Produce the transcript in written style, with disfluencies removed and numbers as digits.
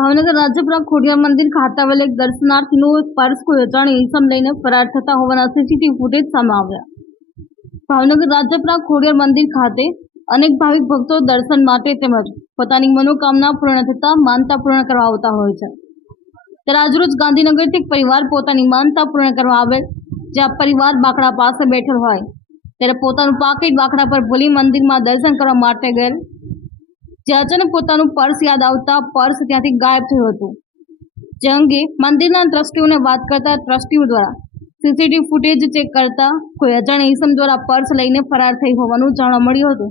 ભાવનગર રાજપુરા ખોડિયાર મંદિર ખાતે આવેલ એક દર્શનાર્થીનું પર્સ કોઈ અજાણી ઈસમ લઈને ફરાર થતા હોવાના સીસીટીવી ફૂટેજ સામે આવ્યા। ભાવનગર રાજપુરા ખોડિયાર મંદિર ખાતે અનેક ભાવિક ભક્તો દર્શન માટે તેમજ પોતાની મનોકામના પૂર્ણ થતા માનતા પૂર્ણ કરવા આવતા હોય છે। ત્યારે આજરોજ ગાંધીનગરથી એક પરિવાર પોતાની માનતા પૂર્ણ કરવા આવેલ, જ્યાં પરિવાર બાકડા પાસે બેઠેલ હોય ત્યારે પોતાનું પાકીટ બાકડા પર ભૂલી મંદિરમાં દર્શન કરવા માટે ગયેલ, જે અચાનક પોતાનું પર્સ યાદ આવતા પર્સ ત્યાંથી ગાયબ થયું હતું। જે અંગે મંદિરના ટ્રસ્ટીઓને વાત કરતા ટ્રસ્ટીઓ દ્વારા સીસીટીવી ફૂટેજ ચેક કરતા કોઈ અજાણી ઈસમ દ્વારા પર્સ લઈને ફરાર થઈ હોવાનું જાણવા મળ્યું હતું।